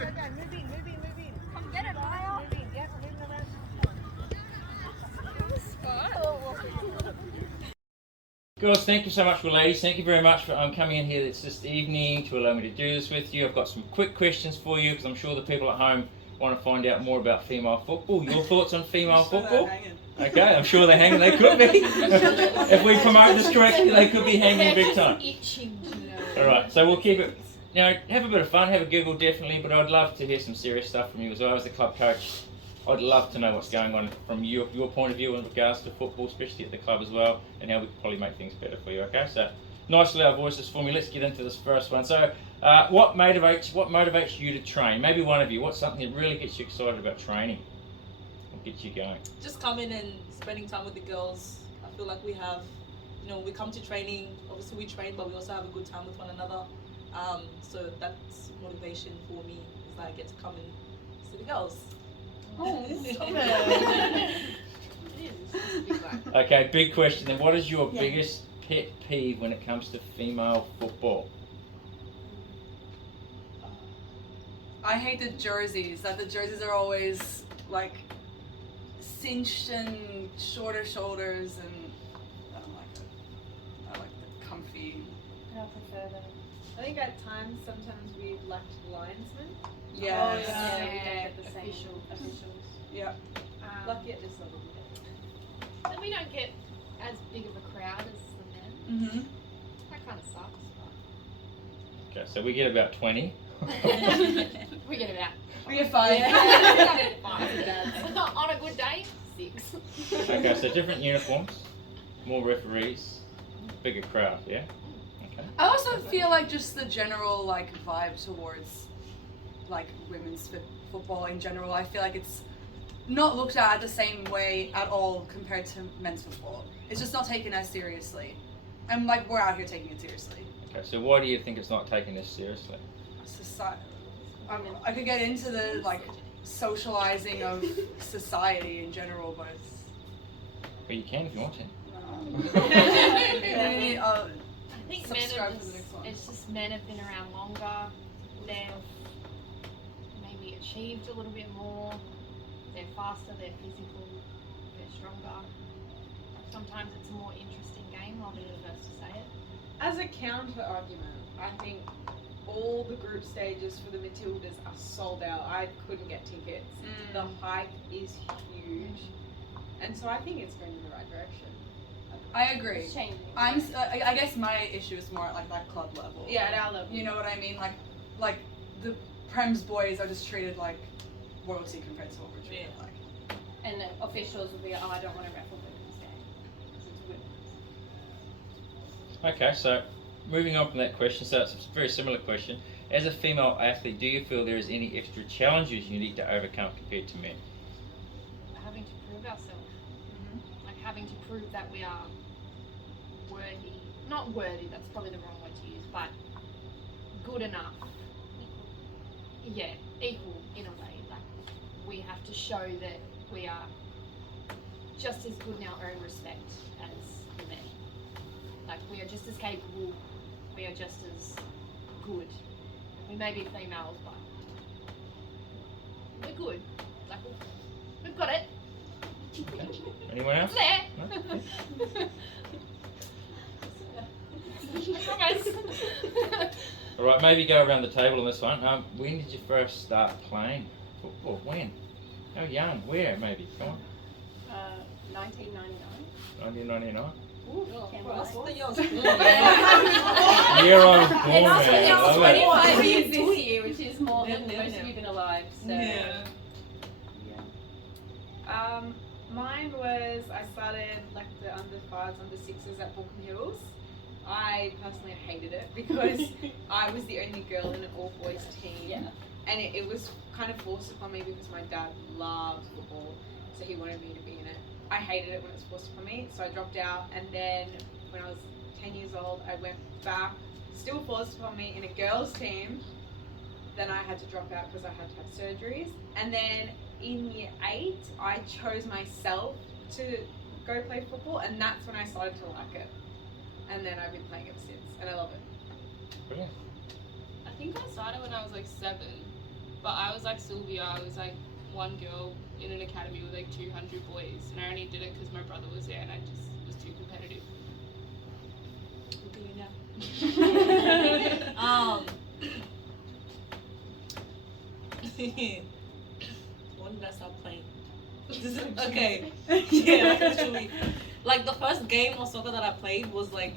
Come get it, Maya. Girls, thank you so much, ladies. Thank you very much for coming in here this evening to allow me to do this with you. I've got some quick questions for you because I'm sure the people at home want to find out more about female football. Your thoughts on female football? Okay, I'm sure they're hanging. They could be. If we promote this correctly, they could be hanging big time. All right, so we'll keep it. Have a bit of fun, have a giggle definitely, but I'd love to hear some serious stuff from you as well as the club coach. I'd love to know what's going on from your point of view in regards to football, especially at the club as well, and how we could probably make things better for you. Okay, so nice loud voices for me. Let's get into this first one. So, what motivates you to train? Maybe one of you. What's something that really gets you excited about training? What gets you going? Just coming and spending time with the girls. I feel like we have, we come to training. Obviously, we train, but we also have a good time with one another. So that's motivation for me. Is that I get to come and see the girls. Oh, stop it. Okay, big question then. What is your biggest pet peeve when it comes to female football? I hate the jerseys. That the jerseys are always like cinched and shorter shoulders, and I don't like it. I like the comfy. I prefer that. I think at times, sometimes we lacked linesmen. Yes. Oh, yeah. We don't get the same officials. Yeah. Lucky at this level we don't. And we don't get as big of a crowd as the men. Mm-hmm. That kind of sucks. Okay, so we get about 20. We get about. We get 5. On a good day, 6. Okay, so different uniforms, more referees, bigger crowd, yeah? Okay. I also feel like just the general vibe towards women's football in general. I feel like it's not looked at the same way at all compared to men's football. It's just not taken as seriously. And we're out here taking it seriously. Okay, so why do you think it's not taken this seriously? Society. I could get into the socializing of society in general, but it's... Well, you can if you want to. I think subscribe to the next one. it's just men have been around longer. They've maybe achieved a little bit more. They're faster, they're physical, they're stronger. Sometimes it's a more interesting game, I'll be the first to say it. As a counter argument, I think all the group stages for the Matildas are sold out. I couldn't get tickets. The hype is huge. And so I think it's going in the right direction. I agree. It's changing. I guess my issue is more at that club level. Yeah, at our level. You know what I mean? Like the Prem's boys are just treated like royalty compared to what we're treated like. And the officials will be, I don't want to raffle women's game. Okay, so moving on from that question, so it's a very similar question. As a female athlete, do you feel there is any extra challenges you need to overcome compared to men? Having to prove ourselves. Like having to prove that we are worthy. Not worthy, that's probably the wrong word to use, but good enough. Yeah, equal in a way. Like we have to show that we are just as good in our own respect as the men. Like we are just as capable, we are just as good. We may be females, but we're good. Like we've got it. Okay. Anyone else? There. All right, maybe go around the table on this one. When did you first start playing football? When? How young? Where? Maybe. Come on. 1999. 1999. What's the yours? Year I was born, And also man. I now love it. 25 years this year, which is more than Yeah, most yeah. of you been alive. So. Yeah. Mine was, I started the under 5s, under 6s at Baulkham Hills. I personally hated it because I was the only girl in an all boys team. Yeah. And it was kind of forced upon me because my dad loves football, so he wanted me to be in it. I hated it when it was forced upon me, so I dropped out. And then when I was 10 years old, I went back, still forced upon me, in a girls' team. Then I had to drop out because I had to have surgeries. And then in year 8, I chose myself to go play football, and that's when I started to like it. And then I've been playing ever since, and I love it. Brilliant. I think I started when I was 7. But I was like Sylvia, I was like one girl in an academy with like 200 boys, and I only did it because my brother was there and I just was too competitive. Look at you now. When did I start playing? Okay. Yeah, like actually. Like the first game of soccer that I played was like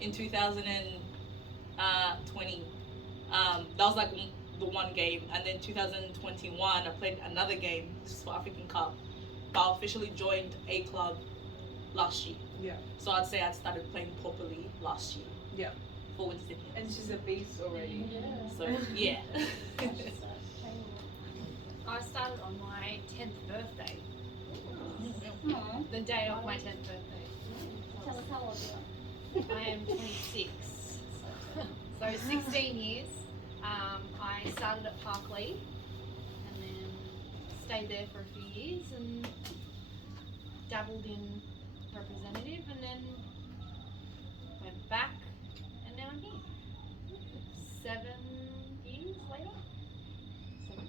in 2020. That was like the one game, and then 2021 I played another game. This is for African Cup. But I officially joined a club last year. Yeah. So I'd say I started playing properly last year. Yeah. For Winter Sydney. And she's a beast already. So yeah. I started on my 10th birthday. The day of my 10th birthday. Tell us how old you I am 26. So 16 years. I started at Parkley and then stayed there for a few years and dabbled in representative and then went back and now I'm here. 7 years later? 7?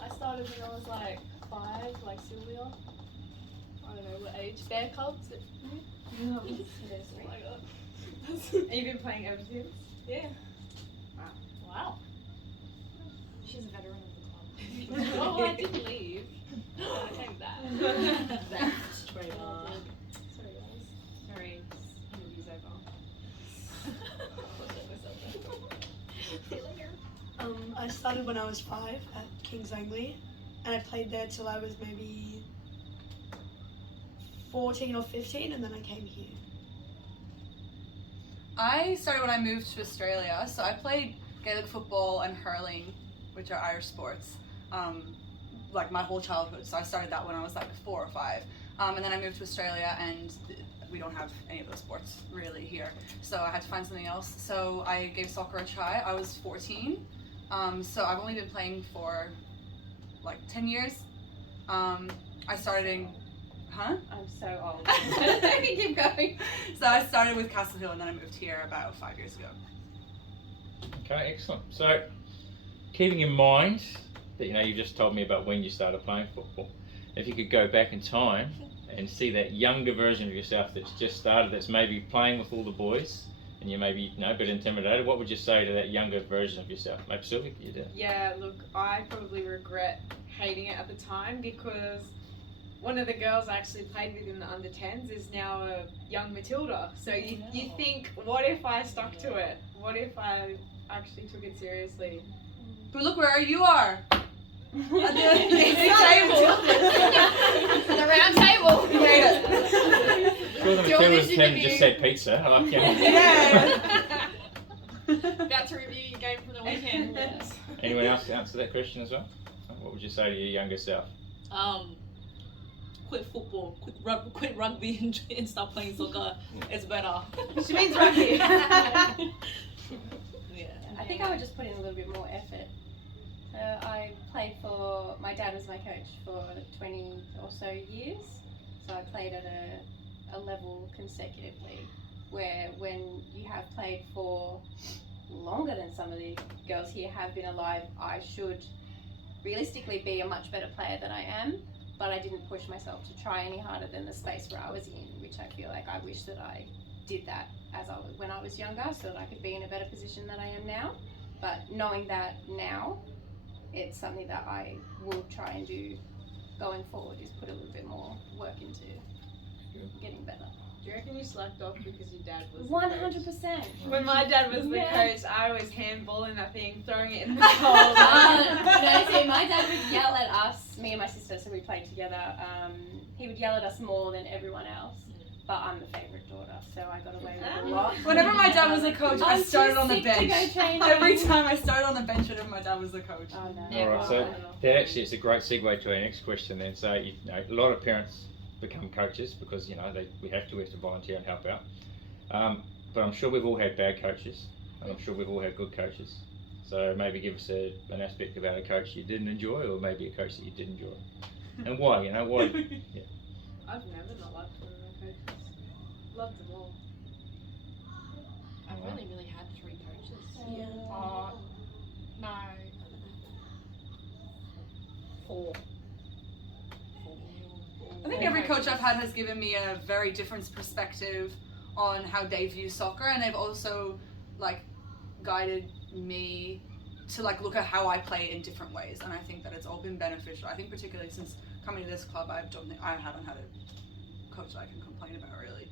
I started when I was like 5, like Sylvia. I don't know what age. Bear Cubs. Oh my god. Have you been playing ever since? Yeah. Wow. She's a veteran of the club. Oh, I didn't leave. I came back. Straight up. Sorry guys. Sorry, interview's over. I started when I was 5 at Kings Langley, and I played there till I was maybe 14 or 15, and then I came here. I started when I moved to Australia, so I played Gaelic football and hurling, which are Irish sports, like my whole childhood. So I started that when I was like 4 or 5, and then I moved to Australia, and we don't have any of those sports really here. So I had to find something else. So I gave soccer a try. I was 14, so I've only been playing for like 10 years. I started in. Huh? I'm so old. Keep going. So I started with Castle Hill and then I moved here about 5 years ago. Okay, excellent. So, keeping in mind that you just told me about when you started playing football, if you could go back in time and see that younger version of yourself that's just started, that's maybe playing with all the boys, and you maybe a bit intimidated, what would you say to that younger version of yourself? Maybe Sylvia, you did. Yeah, look, I probably regret hating it at the time because one of the girls I actually played with in the under 10s is now a young Matilda. So you think, what if I stuck to it? What if I actually took it seriously? But look where you are. At the The round table. Sure, the Matilda's team just said pizza. I like About to review your game from the weekend. Anyone else answer that question as well? What would you say to your younger self? Quit football, quit rugby and start playing soccer. It's better. She means rugby. Yeah. I think I would just put in a little bit more effort. I played for, my dad was my coach for 20 or so years. So I played at a level consecutively where when you have played for longer than some of the girls here have been alive, I should realistically be a much better player than I am. But I didn't push myself to try any harder than the space where I was in, which I feel like I wish that I did that when I was younger so that I could be in a better position than I am now. But knowing that now, it's something that I will try and do going forward, is put a little bit more work into getting better. Do you reckon you slacked off because your dad was 100%. When my dad was the Yeah. coach, I was handballing that thing, throwing it in the goal. No, see, my dad would yell at us, me and my sister, so we played together. He would yell at us more than everyone else. But I'm the favourite daughter, so I got away with a lot. Whenever my dad was a coach, I I'm started too on the sick to go bench. training. Every time I started on the bench whenever my dad was the coach. Oh no. Alright, so that actually is a great segue to our next question then. So, a lot of parents become coaches because, we have to volunteer and help out. But I'm sure we've all had bad coaches, and I'm sure we've all had good coaches. So maybe give us an aspect about a coach you didn't enjoy, or maybe a coach that you did enjoy. And why, why? Yeah. I've never not liked one of my coaches. Loved them all. I've really had 3 coaches. Yeah. Oh, 4. I think every coach I've had has given me a very different perspective on how they view soccer, and they've also like guided me to like look at how I play in different ways, and I think that it's all been beneficial. I think particularly since coming to this club, I haven't had a coach that I can complain about really.